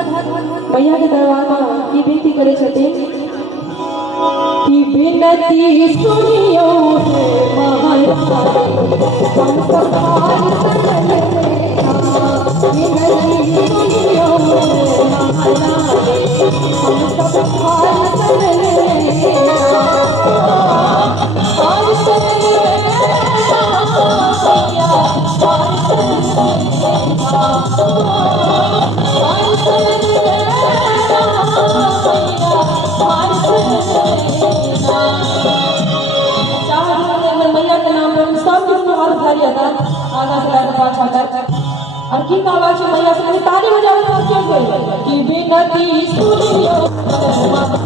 मैया के दरबार में की विनती करे छथिन कि विनती सुनियो हे महारानी हम सब हार सकले विनती सुनियो हे महारानी हम सब हार सकले हार सकले मैया के नाम पर सब हाथ भारी है आगा से लेकर पाछा तक और की कहवा छै मैया से ताली बजावे सब चल गई कि विनती सुनियो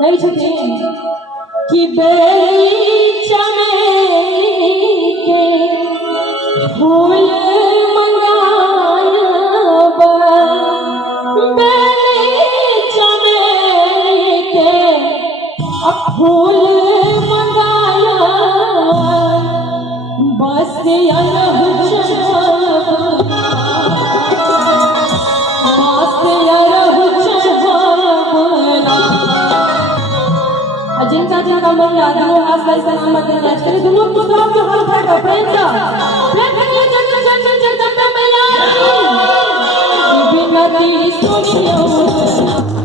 नहीं छथिन कि बेचने के फूल मंगायब बेचने के फूल मंगायब बस जिनका जिनका मन लादा हो आज का सलामत है आज के दुनिया को तो आप हाल था का प्रेम करिए जग जग जग जग मैया विनती सुनियो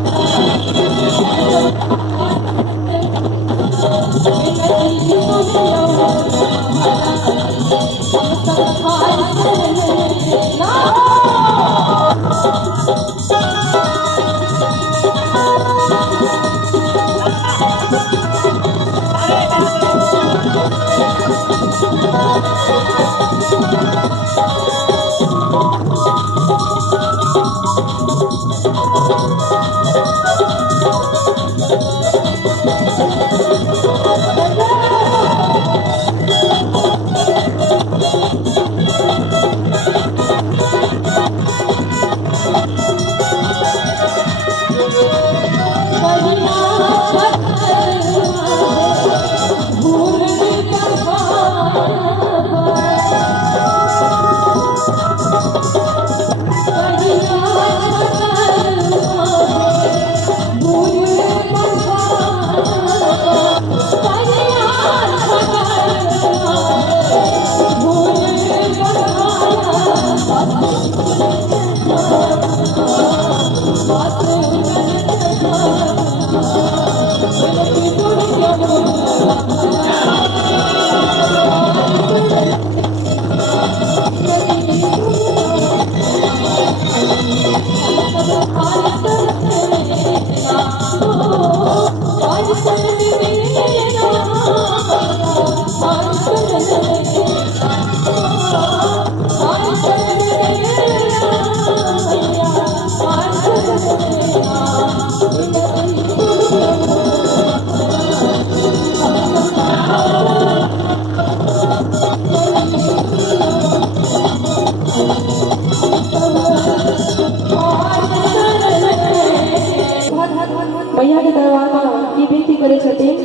मैया के दरबार में ये विनती करे छथिन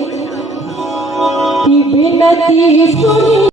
कि बिनती सुनी